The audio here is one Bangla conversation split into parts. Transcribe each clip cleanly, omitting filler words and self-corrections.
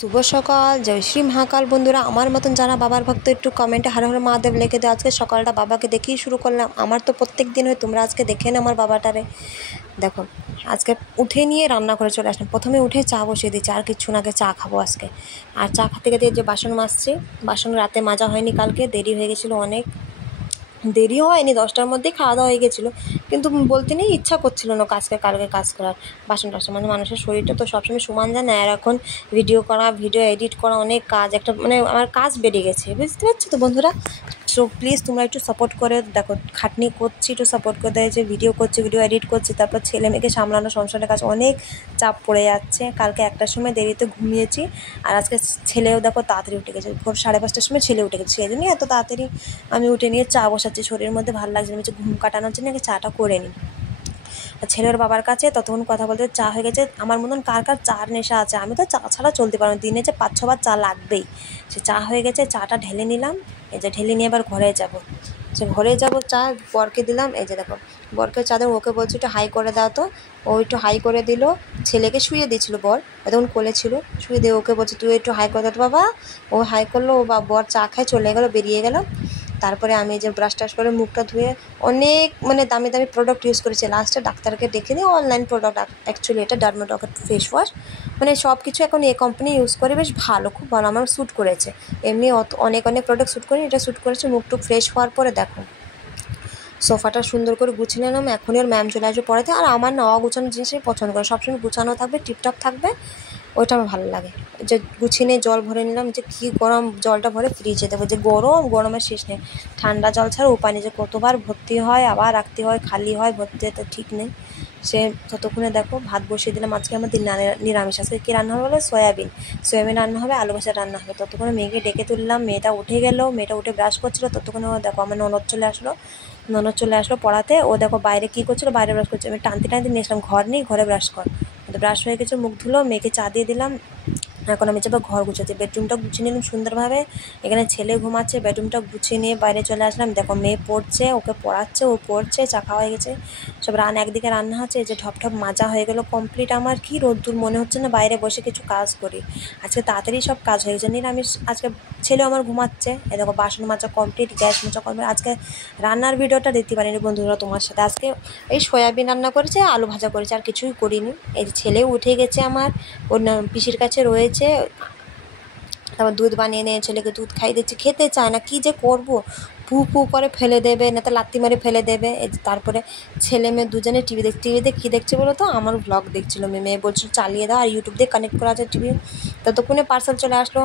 শুভ সকাল, জয় শ্রী মহাকাল। বন্ধুরা, আমার মতন যারা বাবার ভক্ত একটু কমেন্টে হর হর মহাদেব লিখে দাও। আজকে সকালটা বাবাকে দেখেই শুরু করলাম। আমার তো প্রত্যেক দিন হয়, তোমরা আজকে দেখে না আমার বাবাটারে। দেখো, আজকে উঠে নিয়ে রান্না করে চলে আসলাম। প্রথমে উঠে চা বসিয়ে দিচ্ছি, আর কিচ্ছু না, আগে চা খাবো আজকে। আর চা খেতে খেতে যে বাসন মাজছি, বাসন রাতে মাজা হয়নি, কালকে দেরি হয়ে গেছিলো অনেক। দেরিও হয়নি, 10টার মধ্যেই খাওয়া দাওয়া হয়ে গেছিলো, কিন্তু বলতে নেই ইচ্ছা করছিল না কালকে কাজ করার। বাসন টাসন মানে মানুষের শরীরটা তো সবসময় সমান যায় না। আর এখন ভিডিও করা, ভিডিও এডিট করা অনেক কাজ, একটা মানে আমার কাজ বেড়ে গেছে, বুঝতে পারছো তো বন্ধুরা। সো প্লিজ তোমরা একটু সাপোর্ট করে দেখো, খাটনি করছি, একটু সাপোর্ট করে দেয় যে ভিডিও করছি, ভিডিও এডিট করছি, তারপর ছেলে মেয়েকে সামলানো, সংসারের কাছে অনেক চাপ পড়ে যাচ্ছে। কালকে 1টার সময় দেরিতে ঘুমিয়েছি, আর আজকে ছেলেও দেখো তাড়াতাড়ি উঠে গেছে, ভোর 5:30টার সময় ছেলে উঠে গেছে, সেই জন্যই এত তাড়াতাড়ি আমি উঠে নিয়ে চা বসাচ্ছি। শরীরের মধ্যে ভালো লাগছে না, ঘুম কাটানোর জন্য আগে চাটা করে নিই। আর ছেলের বাবার কাছে ততক্ষণ কথা বলতে চা হয়ে গেছে। আমার মতন কার কার চার নেশা আছে? আমি তো চা ছাড়া চলতে পারবো না, দিনে যে 5-6 বার চা লাগবেই। সে চা হয়ে গেছে, চাটা ঢেলে নিলাম। এই যে ঢেলে নিয়ে এবার ঘরে যাব, সে ঘরে যাব, চা বরকে দিলাম। এই যে দেখো, বরকে চা দেবো, ওকে বলছি একটু হাই করে দাও, তো ও একটু হাই করে দিল। ছেলেকে শুয়ে দিয়েছিল বর, তখন কোলে ছিল, শুয়ে দিয়ে ওকে বলছি তুই একটু হাই করে দাও বাবা। ও হাই করলো, ও বর চা খায় চলে গেলো, বেরিয়ে গেল। তারপরে আমি যে ব্রাশ টাশ করে মুখটা ধুয়ে অনেক মানে দামি দামি প্রোডাক্ট ইউজ করেছি, লাস্টে ডাক্তারকে ডেকে নিয়ে অনলাইন প্রোডাক্ট, অ্যাকচুয়ালি এটা ডার্মাটকের ফেস ওয়াশ, মানে সব কিছু এখন এই কোম্পানি ইউজ করে, বেশ ভালো, খুব ভালো, আমার স্যুট করেছে। এমনি অনেক প্রোডাক্ট স্যুট করে, এটা স্যুট করেছে। মুখটুক ফ্রেশ হওয়ার পরে দেখো সোফাটা সুন্দর করে গুছিয়ে নিলাম। এখনই ওর ম্যাম চলে আসবে পড়াতে। আর আমার না অগুছানো জিনিস আমি পছন্দ করি, সবসময় গুছানো থাকবে, টিপটপ থাকবে, ওইটা আমার ভালো লাগে। যে গুছিয়ে নিয়ে জল ভরে নিলাম, যে কী গরম, জলটা ভরে ফ্রিজে দেবো, যে গরমের শেষ নেই। ঠান্ডা জল ছাড়া উপায় নেই, যে কতবার ভর্তি হয়, আবার রাখতে হয়, খালি হয়, ভর্তি হয়, তো ঠিক নেই। সে ততক্ষণে দেখো ভাত বসিয়ে দিলাম। আজকে আমাদের নিরামিষ। আজকে কী রান্না হবে বলে, সয়াবিন রান্না হবে, আলু ভাজা রান্না হবে। ততক্ষণে মেয়েকে ডেকে তুললাম, মেয়েটা উঠে গেল, মেয়েটা উঠে ব্রাশ করছিলো। ততক্ষণে ও দেখো আমার ননদ চলে আসলো পড়াতে। ও দেখো বাইরে কী করছিলো, বাইরে ব্রাশ করছে। আমি টানতে নিয়ে আসলাম, ঘর নেই, ঘরে ব্রাশ কর। ব্রাশ হয়ে গেছে, মুখ ধুলো, মেয়েকে চা দিয়ে দিলাম। এখন আমি যাবো ঘর গুছাতে, বেডরুমটা গুছিয়ে নিলাম সুন্দরভাবে। এখানে ছেলে ঘুমাচ্ছে, বেডরুমটা গুছিয়ে নিয়ে বাইরে চলে আসলাম। দেখো মেয়ে পড়ছে, ওকে পড়াচ্ছে, ও পড়ছে, চা খাওয়া হয়ে গেছে, সব একদিকে রান্না হচ্ছে। এই যে ঢপ মাজা হয়ে গেলো কমপ্লিট। আমার কি রোদ্দুর, মনে হচ্ছে না বাইরে বসে কিছু কাজ করি। আজকে তাড়াতাড়ি সব কাজ হয়ে গেছে, নিরামিষ আজকে। ছেলেও আমার ঘুমাচ্ছে। এ দেখো বাসন মাজা কমপ্লিট, গ্যাস মোছা কমপ্লিট। আজকে রান্নার ভিডিওটা দিতে পারিনি বন্ধুরা তোমার সাথে। আজকে এই সয়াবিন রান্না করেছে, আলু ভাজা করেছে, আর কিছুই করিনি। এই ছেলেও উঠে গেছে আমার, ওর পিসির কাছে রয়েছে। তারপর দুধ বানিয়ে নিয়ে ছেলেকে দুধ খাইয়ে দিচ্ছি, খেতে চায় না, কী যে করবো, পু করে ফেলে দেবে, না তো লাত্তি মারে ফেলে দেবে। তারপরে ছেলে মেয়ে দুজনে টিভি দিয়ে কী দেখছে বলো তো, আমার ব্লগ দেখছিলো। মেয়ে বলছিল চালিয়ে দাও, আর ইউটিউব দিয়ে কানেক্ট করা আছে টিভি। ততক্ষণে পার্সেল চলে আসলো,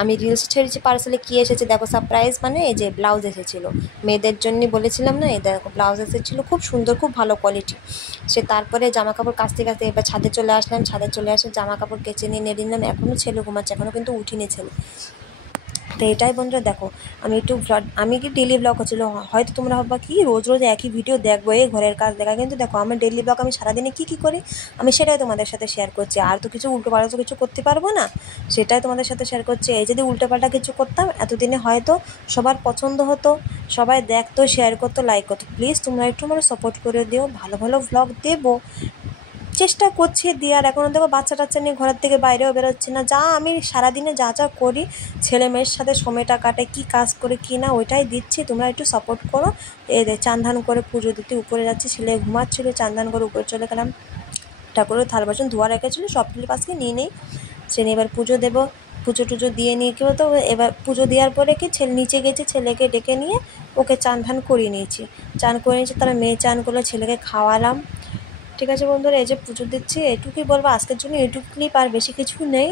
আমি রিলস ছেড়েছি, পার্সেলে কী এসেছে দেখো, সারপ্রাইজ, মানে এই যে ব্লাউজ এসেছিলো মেয়েদের জন্যই, বলেছিলাম না, এই দেখো ব্লাউজ এসেছিলো, খুব সুন্দর, খুব ভালো কোয়ালিটি। সে তারপরে জামা কাপড় কাচতে এবার ছাদে চলে আসলাম। ছাদে চলে আসে জামা কাপড় কেচে নিয়ে নেড়ে নিলাম। এখনও ছেলে ঘুমাচ্ছে, এখনও কিন্তু উঠিনি ছেলে। তো এটাই বন্ধুরা দেখো, আমি কি ডেলি ব্লগ হচ্ছিলো। হয়তো তোমরা ভাববা কি রোজ একই ভিডিও দেখবো, এই ঘরের কাজ দেখা, কিন্তু দেখো আমার ডেলি ব্লগ, আমি সারাদিনে কী করি আমি সেটাই তোমাদের সাথে শেয়ার করছি। আর তো কিছু উল্টোপাল্টা কিছু করতে পারবো না, সেটাই তোমাদের সাথে শেয়ার করছি। এই যদি উল্টোপাল্টা কিছু করতাম, এতদিনে হয়তো সবার পছন্দ হতো, সবাই দেখতো, শেয়ার করতো, লাইক করতো। প্লিজ তোমরা একটু আমার সাপোর্ট করে দিও, ভালো ভালো ব্লগ দেবো, চেষ্টা করছি দেওয়ার। এখনও দেখো বাচ্চা টাচ্চা নিয়ে ঘরের থেকে বাইরেও বেরোচ্ছি না। যা আমি সারাদিনে যা করি, ছেলে মেয়ের সাথে সময়টা কাটে, কী কাজ করে কী না, ওইটাই দিচ্ছি। তোমরা একটু সাপোর্ট করো। চান ধান করে পুজো দিতে উপরে যাচ্ছি, ছেলে ঘুমাচ্ছিলো, চান ধান করে উপরে চলে গেলাম। ঠাকুরের থাল বাসন ধোয়া রেখেছিলো, সব কিছু আজকে নিয়ে নেই। এবার পুজো দেবো, পুজো টুজো দিয়ে নিয়ে কী হতো, এবার পুজো দেওয়ার পরে কি ছেলে নিচে গেছে, ছেলেকে ডেকে নিয়ে ওকে চান ধান করিয়ে নিয়েছি। চান করে নিয়েছি, তারা মেয়ে চান করলে, ছেলেকে খাওয়ালাম। ঠিক আছে বন্ধুরা, এই যে পুজো দিচ্ছি, এটুকুই বলবো আজকের জন্য, ইউটিউব ক্লিপ, আর বেশি কিছু নেই।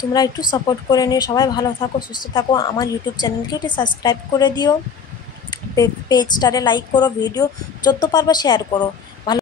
তোমরা একটু সাপোর্ট করে নিও, সবাই ভালো থাকো, সুস্থ থাকো। আমার ইউটিউব চ্যানেলকে একটু সাবস্ক্রাইব করে দিও, পেজটারে লাইক করো, ভিডিও যত পারবে শেয়ার করো।